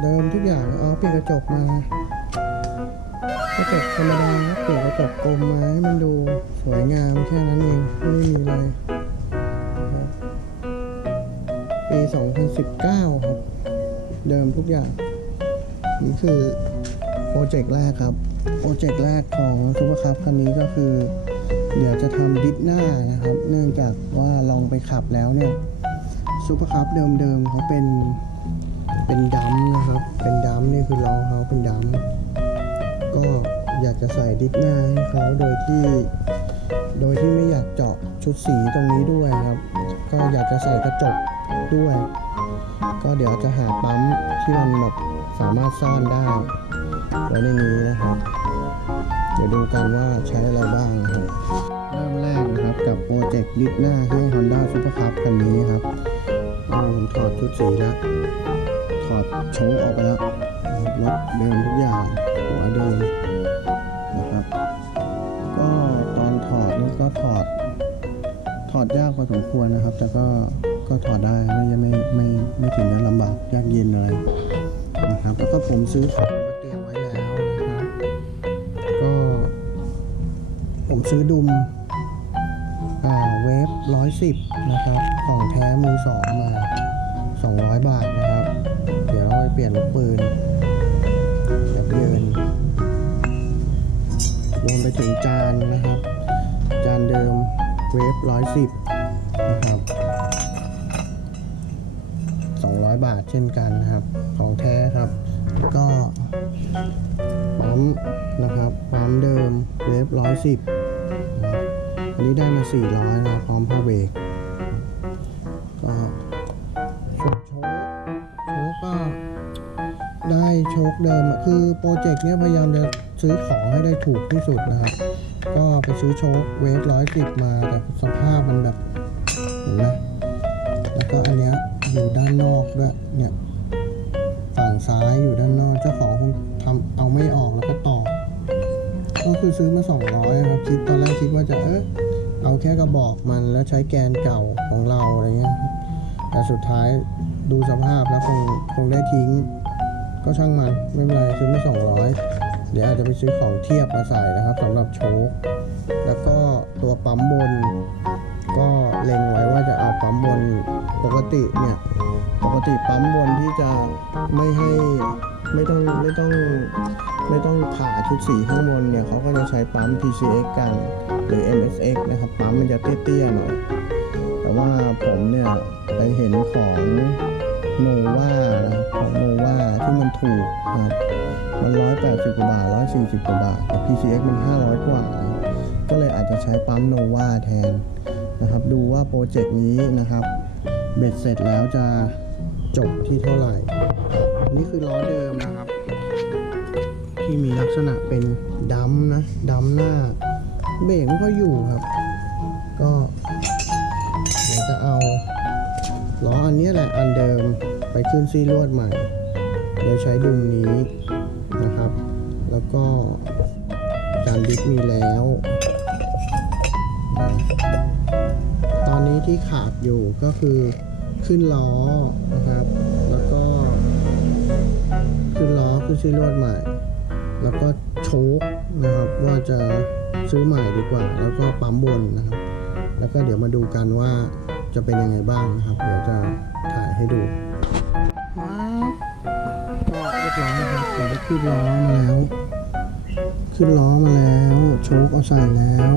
เดิมทุกอย่างเอเปลี่ยนกระจกมากระจกธรรมดาเปลี่ยนกระจกกลมมาให้มันดูสวยงามแค่นั้นเองไม่มีอะไรนะครับปี 2019 ครับ เดิมทุกอย่าง นี่คือโปรเจกต์แรกครับ โปรเจกต์แรกของซูเปอร์คัพคันนี้ก็คือ เดี๋ยวจะทำดิสหน้านะครับ เนื่องจากว่าลองไปขับแล้วเนี่ยซูเปอร์คัพเดิมๆเขาเป็น เป็นดัมนะครับ เป็นดัมนี่คือล้อเขาเป็นดัมก็อยากจะใส่ดิสหน้าให้เขาโดยที่ โดยที่ไม่อยากเจาะชุดสีตรงนี้ด้วยครับ ก็อยากจะใส่กระจกด้วย ก็เดี๋ยวจะหาปั๊มที่มันแบบสามารถซ่อนได้ไว้ในนี้นะครับ เดี๋ยวดูกันว่าใช้อะไรบ้างครับเริ่มแรกนะครับกับโปรเจกต์ลิดหน้าให้ Honda Super Cup คันนี้ครับอ่าผมถอดชุดสีแล้ว ถอดโชว์ออกไปแล้วรถเดิมทุกอย่างหัวเดิมนะครับ ก็ตอนถอดนี่ก็ถอด ถอดยากพอสมควรนะครับ แต่ก็ก็ถอดได้ไม่ไม่ไม่ไม่ถึงกับลำบากยากเย็นอะไรนะครับ แล้วก็ผมซื้อของมาเตรียมไว้แล้วนะครับ ก็ ผมซื้อดุมอ่าเวฟร้อยสิบนะครับ ของแท้มือสองมาสองร้อยบาทนะครับ ปเปลี่ยนลูกปืนแบบเยินรวมไปถึงจานนะครับ จานเดิมเวฟร้อยสิบนะครับสองร้อยบาทเช่นกันนะครับ ของแท้ครับ ก็ปั๊มนะครับปั๊มเดิมเวฟร้อยสิบอันนี้ได้มา400นะพร้อมผ้าเบรก ได้โชคเดิมคือโปรเจกต์เนี้ยพยายามจะซื้อของให้ได้ถูกที่สุดนะครับ ก็ไปซื้อโชคเวฟร้อยสิบมาแต่สภาพมันแบบเห็นไหมแล้วก็อันเนี้ยอยู่ด้านนอกด้วยเนี่ยฝั่งซ้ายอยู่ด้านนอกเจ้าของคงทำเอาไม่ออกแล้วก็ต่อ ก็คือซื้อมา200ครับคิดตอนแรกคิดว่าจะเออเอาแค่กระบอกมันแล้วใช้แกนเก่าของเราอะไรเงี้ยแต่สุดท้ายดูสภาพแล้วคงคงได้ทิ้ง ก็ช่างมันไม่เป็นไรซื้อมา200 เดี๋ยวอาจจะไปซื้อของเทียบมาใส่นะครับสำหรับโชคแล้วก็ตัวปั๊มบน ก็เล็งไว้ว่าจะเอาปั๊มบนปกติเนี่ยปกติปั๊มบนที่จะไม่ให้ไม่ต้องไม่ต้องไม่ต้องผ่าชุดสีข้างบนเนี่ยเขาก็จะใช้ปั๊ม TCX กันหรือ MSX นะครับปั๊มมันจะเตี้ยๆหน่อยแต่ว่าผมเนี่ยไปเห็นของ โนวานะครับของโนวาที่มันถูกครับมันร้อยแปดสิบกว่าบาทร้อยสี่สิบกว่าบาทแต่ PCX มันห้าร้อยกว่า ก็เลยอาจจะใช้ปั๊มโนวาแทนนะครับ ดูว่าโปรเจกต์นี้นะครับ เบ็ดเสร็จแล้วจะจบที่เท่าไหร่ นี่คือล้อเดิมนะครับ ที่มีลักษณะเป็นดัมนะดัมหน้า เบรกมันก็อยู่ครับ ก็เดี๋ยวจะเอา ล้ออันนี้แหละอันเดิมไปขึ้นซี่ลวดใหม่ โดยใช้ดุมนี้นะครับ แล้วก็จานดิสมีแล้ว ตอนนี้ที่ขาดอยู่ก็คือขึ้นล้อนะครับ แล้วก็ ขึ้นล้อขึ้นซี่ลวดใหม่ แล้วก็โชคนะครับว่าจะซื้อใหม่ดีกว่า แล้วก็ปั๊มบนนะครับ แล้วก็เดี๋ยวมาดูกันว่า จะเป็นยังไงบ้างนะครับ เดี๋ยวจะถ่ายให้ดูว้าวก็เรียบร้อยครับผมได้ขึ้นล้อมาแล้ว ขึ้นล้อมาแล้วโชคเอาใส่แล้ว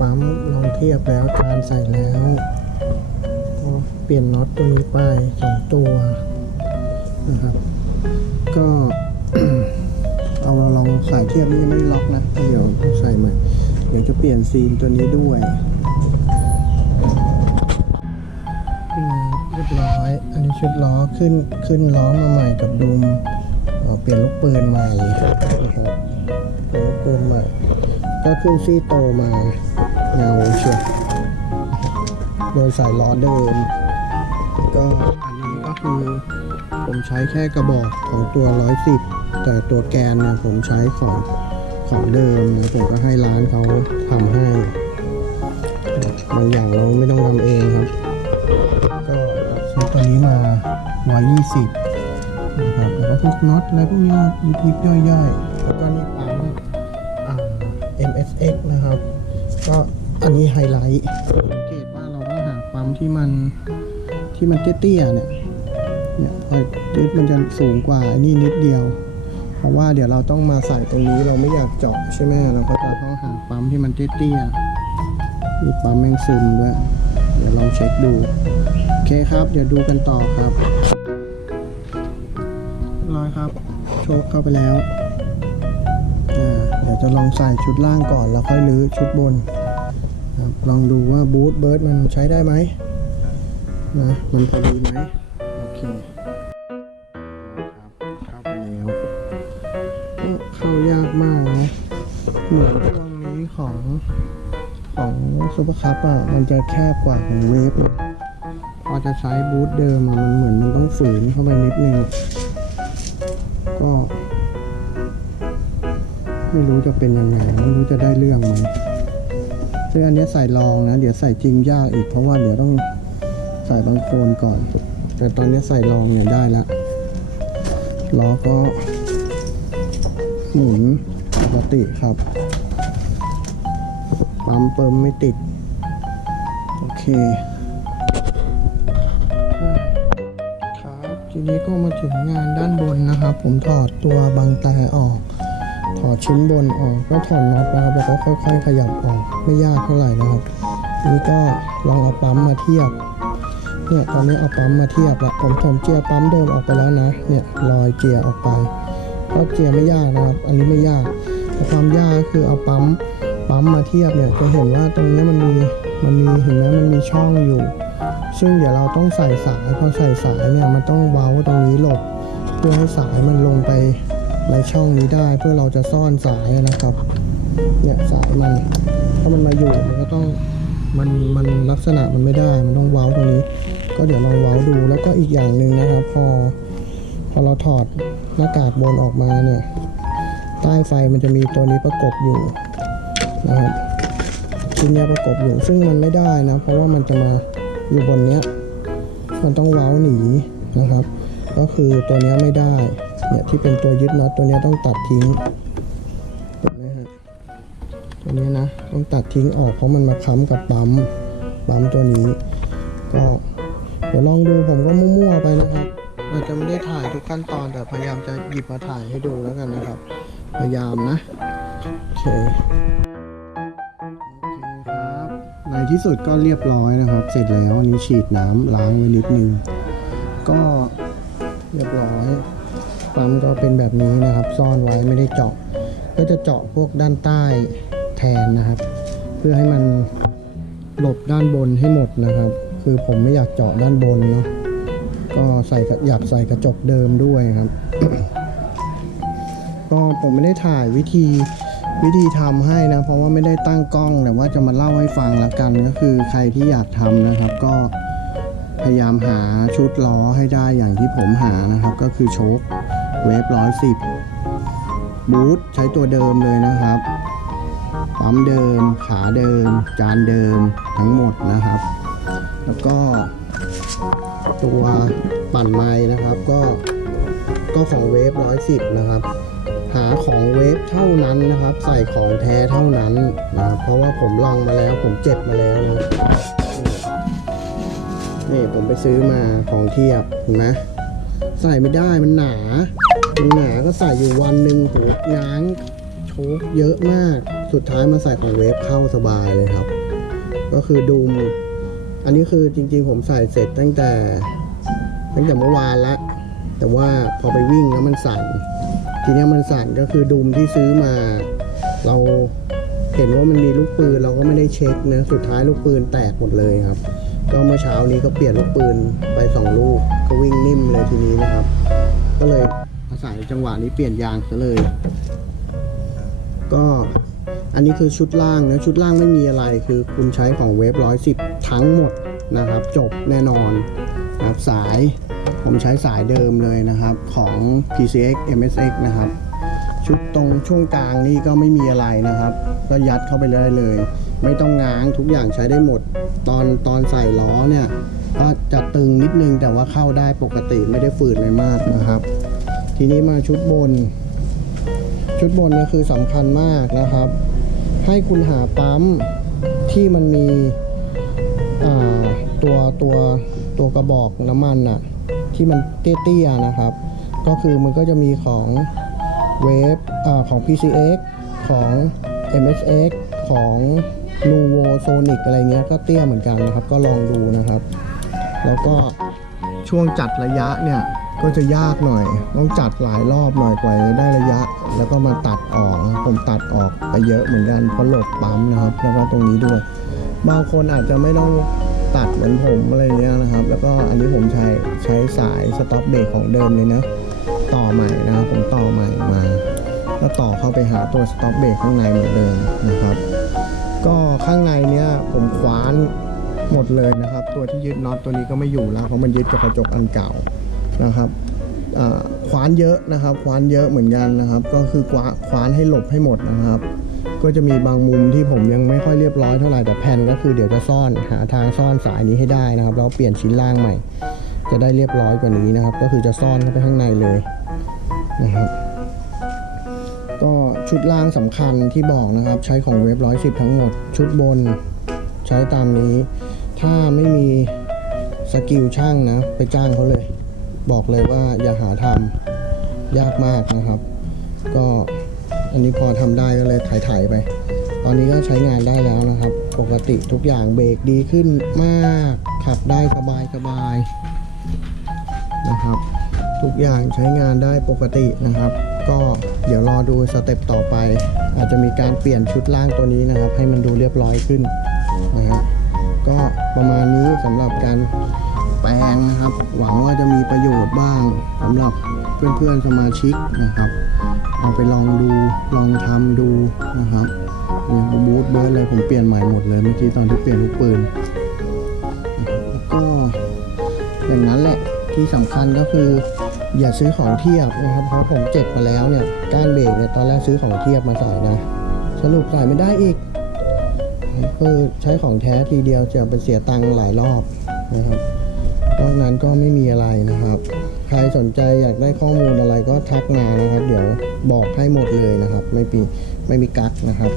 ปั๊มลองเทียบแล้วจานใส่แล้วก็เปลี่ยนน็อตตัวนี้ไปสองตัวนะครับ ก็เอาเราลองใส่เทียบนี่ยังไม่ได้ล็อกนะเดี๋ยวต้องใส่ใหม่เดี๋ยวจะเปลี่ยนซีนตัวนี้ด้วย เรียบร้อย อันนี้ชุดล้อขึ้นขึ้นล้อมาใหม่กับดุมเปลี่ยนลูกปืนใหม่นะครับเปลี่ยนลูกปืนใหม่ ก็ขึ้นซี่โตมาเงาเชียวโดยใส่ล้อเดิม ก็อันนี้ก็คือผมใช้แค่กระบอกของตัว 110 แต่ตัวแกนเนี่ยผมใช้ของของเดิมผมก็ให้ร้านเขาทำให้บางอย่างเราไม่ต้องทำเองครับ นี้มา 120 นะครับ แล้วก็พวกน็อตอะไรพวกนี้ยิบๆย่อยๆ แล้วก็นี่ปั๊ม MSX นะครับ ก็อันนี้ไฮไลท์สังเกตว่าเราต้องหาปั๊มที่มันที่มันเตี้ยๆเนี่ยเนี่ยพอยึดมันจะสูงกว่านนี้นิดเดียว เพราะว่าเดี๋ยวเราต้องมาใส่ตรงนี้เราไม่อยากเจาะใช่ไหมเราก็จะต้องหาปั๊มที่มันเตี้ยๆมีปั๊มแมงซึมด้วย เดี๋ยวลองเช็คดู เคครับ เดี๋ยวดูกันต่อครับร้อยครับ โชคเข้าไปแล้ว เดี๋ยวจะลองใส่ชุดล่างก่อน แล้วค่อยรื้อชุดบนครับลองดูว่าบูทเบิร์ดมันใช้ได้ไหมนะ มันพอดีไหมโอเคครับเข้าไปแล้วเข้ายากมากนะเหมือนตรงนี้ของของซูเปอร์คัพอะ มันจะแคบกว่าของเวฟนะ พอจะใช้บูทเดิมมันเหมือนมันต้องฝืนเข้าไปนิดนึง ก็ ไม่รู้จะเป็นยังไง ไม่รู้จะได้เรื่องไหมซึ่งอันนี้ใส่รองนะ เดี๋ยวใส่จริงยากอีกเพราะว่าเดี๋ยวต้องใส่บางโคนก่อน แต่ตอนนี้ใส่รองเนี่ยได้ละล้อก็หมุนปกติครับปั๊มเปิมไม่ติด โอเค ทีนี้ก็มาถึงงานด้านบนนะครับ ผมถอดตัวบางแต่ออก ถอดชิ้นบนออกก็ถอดน็อตนะครับแล้วก็ค่อยๆ ขยับออกไม่ยากเท่าไหร่นะครับทีนี้ก็ลองเอาปั๊มมาเทียบเนี่ยตอนนี้เอาปั๊มมาเทียบล้วผมผมเจียปั๊มเดิมออกไปแล้วนะเนี่ยรอยเจียออกไปก็เจียไม่ยากนะครับ อันนี้ไม่ยากแต่ความยากคือเอาปั๊มปั๊มมาเทียบเนี่ยจะเห็นว่าตรงนี้มันมีมันมีเห็นไหมมันมีช่องอยู่ ซึ่งเดี๋ยวเราต้องใส่สายพอใส่สายเนี่ยมันต้องเว้าตรงนี้หลบ เพื่อให้สายมันลงไปในช่องนี้ได้เพื่อเราจะซ่อนสายนะครับ เนี่ยสายมันถ้ามันมาอยู่มันก็ต้องมันมันลักษณะมันไม่ได้มันต้องเว้าตรงนี้ ก็เดี๋ยวลองเว้าดูแล้วก็อีกอย่างหนึ่งนะครับ พอพอเราถอดหน้ากากบนออกมาเนี่ยใต้ไฟมันจะมีตัวนี้ประกบอยู่นะครับชิ้นเนี้ยประกบอยู่ซึ่งมันไม่ได้นะ เพราะว่ามันจะมา อยู่บนเนี้ยมันต้องเว้าหนีนะครับ ก็คือตัวเนี้ยไม่ได้เนี่ยที่เป็นตัวยึดน็อตตัวเนี้ยต้องตัดทิ้งเห็นไหมฮะตัวเนี้ยนะต้องตัดทิ้งออกเพราะมันมาค้ำกับปั๊มปั๊มตัวนี้ ก็เดี๋ยวลองดูผมก็มั่วๆไปนะครับอาจจะไม่ได้ถ่ายทุกขั้นตอนแต่พยายามจะหยิบมาถ่ายให้ดูแล้วกันนะครับ พยายามนะโอเค ในที่สุดก็เรียบร้อยนะครับ เสร็จแล้วอันนี้ฉีดน้ำล้างไว้นิดนึง ก็เรียบร้อยปั๊มก็เป็นแบบนี้นะครับ ซ่อนไว้ไม่ได้เจาะ ก็จะเจาะพวกด้านใต้แทนนะครับ เพื่อให้มันหลบด้านบนให้หมดนะครับ คือผมไม่อยากเจาะด้านบนเนาะก็ใส่อยากใส่กระจกเดิมด้วยครับ ก็ผมไม่ได้ถ่ายวิธี วิธีทำให้นะ เพราะว่าไม่ได้ตั้งกล้องแต่ว่าจะมาเล่าให้ฟังละกันก็คือใครที่อยากทำนะครับ ก็พยายามหาชุดล้อให้ได้อย่างที่ผมหานะครับ ก็คือโชคเวฟร้อยสิบบูทใช้ตัวเดิมเลยนะครับปั๊มเดิม ขาเดิม จานเดิมทั้งหมดนะครับ แล้วก็ตัวปั่นไม้นะครับ ก็ก็ของเวฟร้อยสิบนะครับ หาของเวฟเท่านั้นนะครับ ใส่ของแท้เท่านั้นนะครับเพราะว่าผมลองมาแล้วผมเจ็บมาแล้วนะนี่ผมไปซื้อมาของเทียบเห็นไหมใส่ไม่ได้มันหนามันหนาก็ใส่อยู่วันหนึ่งโหง้างโชกเยอะมาก สุดท้ายมาใส่ของเวฟเข้าสบายเลยครับ ก็คือดูมอันนี้คือจริงๆ ผมใส่เสร็จตั้งแต่ ตั้งแต่เมื่อวานละแต่ว่าพอไปวิ่งแล้วมันสั่น ทีนี้มันสั่นก็คือดูมที่ซื้อมา เราเห็นว่ามันมีลูกปืนเราก็ไม่ได้เช็คนะสุดท้ายลูกปืนแตกหมดเลยครับ ก็เมื่อเช้านี้ก็เปลี่ยนลูกปืนไปสองลูกก็วิ่งนิ่มเลยทีนี้นะครับ ก็เลยอาศัยจังหวะนี้เปลี่ยนยางซะเลย ก็อันนี้คือชุดล่างนะชุดล่างไม่มีอะไรคือคุณใช้ของเวฟร้อยสิบทั้งหมดนะครับ จบแน่นอนนะครับสาย ผมใช้สายเดิมเลยนะครับของ PCX MSX นะครับ ชุดตรงช่วงกลางนี่ก็ไม่มีอะไรนะครับ ก็ยัดเข้าไปได้เลย ไม่ต้องง้างทุกอย่างใช้ได้หมด ตอนตอนใส่ล้อเนี่ยก็จะตึงนิดนึงแต่ว่าเข้าได้ปกติไม่ได้ฝืดอะไรมากนะครับ ทีนี้มาชุดบน ชุดบนเนี่ยคือสำคัญมากนะครับ ให้คุณหาปั๊มที่มันมีตัวตัวตัวกระบอกน้ำมันอะ ที่มันเตี้ยๆนะครับ ก็คือมันก็จะมีของเวฟของ PCX ของ MSX ของ Nuvo Sonic อะไรเงี้ยก็เตี้ยเหมือนกันนะครับ ก็ลองดูนะครับ แล้วก็ช่วงจัดระยะเนี่ยก็จะยากหน่อย ต้องจัดหลายรอบหน่อยกว่าจะได้ระยะ แล้วก็มาตัดออกผมตัดออกไปเยอะเหมือนกันเพราะหลบปั๊มนะครับ แล้วก็ตรงนี้ด้วย บางคนอาจจะไม่ต้อง ตัดเหมือนผมอะไรเงี้ยนะครับ แล้วก็อันนี้ผมใช้ใช้สายสต็อปเบรกของเดิมเลยนะ ต่อใหม่นะครับผมต่อใหม่มาก็ต่อเข้าไปหาตัวสต็อปเบรกข้างในเหมือนเดิมนะครับ ก็ข้างในเนี้ยผมคว้านหมดเลยนะครับ ตัวที่ยึดน็อตตัวนี้ก็ไม่อยู่แล้วเพราะมันยึดกับกระจกอันเก่านะครับคว้านเยอะนะครับคว้านเยอะเหมือนกันนะครับ ก็คือคว้าคว้านให้หลบให้หมดนะครับ ก็จะมีบางมุมที่ผมยังไม่ค่อยเรียบร้อยเท่าไหร่แต่แผ่นก็คือเดี๋ยวจะซ่อนหาทางซ่อนสายนี้ให้ได้นะครับแล้วเปลี่ยนชิ้นล่างใหม่ จะได้เรียบร้อยกว่านี้นะครับ ก็คือจะซ่อนเข้าไปข้างในเลยนะครับก็ชุดล่างสำคัญที่บอกนะครับ ใช้ของเว็บร้อยสิบทั้งหมด ชุดบนใช้ตามนี้ ถ้าไม่มีสกิลช่างนะ ไปจ้างเขาเลย บอกเลยว่าอย่าหาทำยากมากนะครับ ก็ อันนี้พอทำได้ก็เลยถ่ายๆไป ตอนนี้ก็ใช้งานได้แล้วนะครับ ปกติทุกอย่างเบรกดีขึ้นมาก ขับได้สบายสบายๆนะครับ ทุกอย่างใช้งานได้ปกตินะครับ ก็เดี๋ยวรอดูสเต็ปต่อไป อาจจะมีการเปลี่ยนชุดล่างตัวนี้นะครับ ให้มันดูเรียบร้อยขึ้นนะฮะก็ประมาณนี้สำหรับการแปลงนะครับ หวังว่าจะมีประโยชน์บ้างสำหรับเพื่อนๆสมาชิกนะครับ เอาไปลองดูลองทำดูนะครับเนี่ยบูทเบิร์ดเลยผมเปลี่ยนใหม่หมดเลยเมื่อกี้ตอนที่เปลี่ยนลูกปืนก็อย่างนั้นแหละที่สำคัญก็คือ อย่าซื้อของเทียบนะครับเพราะผมเจ็บมาแล้วเนี่ยก้านเบรกเนี่ยตอนแรกซื้อของเทียบมาใส่นะสรุปใส่ไม่ได้อีกคือใช้ของแท้ทีเดียวจะไปเสียตังค์หลายรอบนะครับนอกนั้นก็ไม่มีอะไรนะครับ ใครสนใจอยากได้ข้อมูลอะไรก็ทักมานะครับ เดี๋ยว บอกให้หมดเลยนะครับ ไม่มีไม่มีกั๊กนะครับ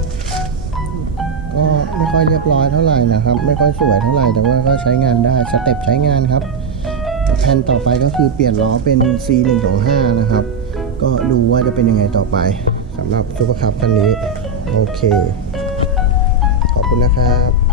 ก็ไม่ค่อยเรียบร้อยเท่าไหร่นะครับ ไม่ค่อยสวยเท่าไหร่แต่ว่าก็ใช้งานได้สเต็ปใช้งานครับแผนต่อไปก็คือเปลี่ยนล้อเป็น C125 นะครับ ก็ดูว่าจะเป็นยังไงต่อไปสำหรับซุปเปอร์คัพคันนี้ โอเค ขอบคุณนะครับ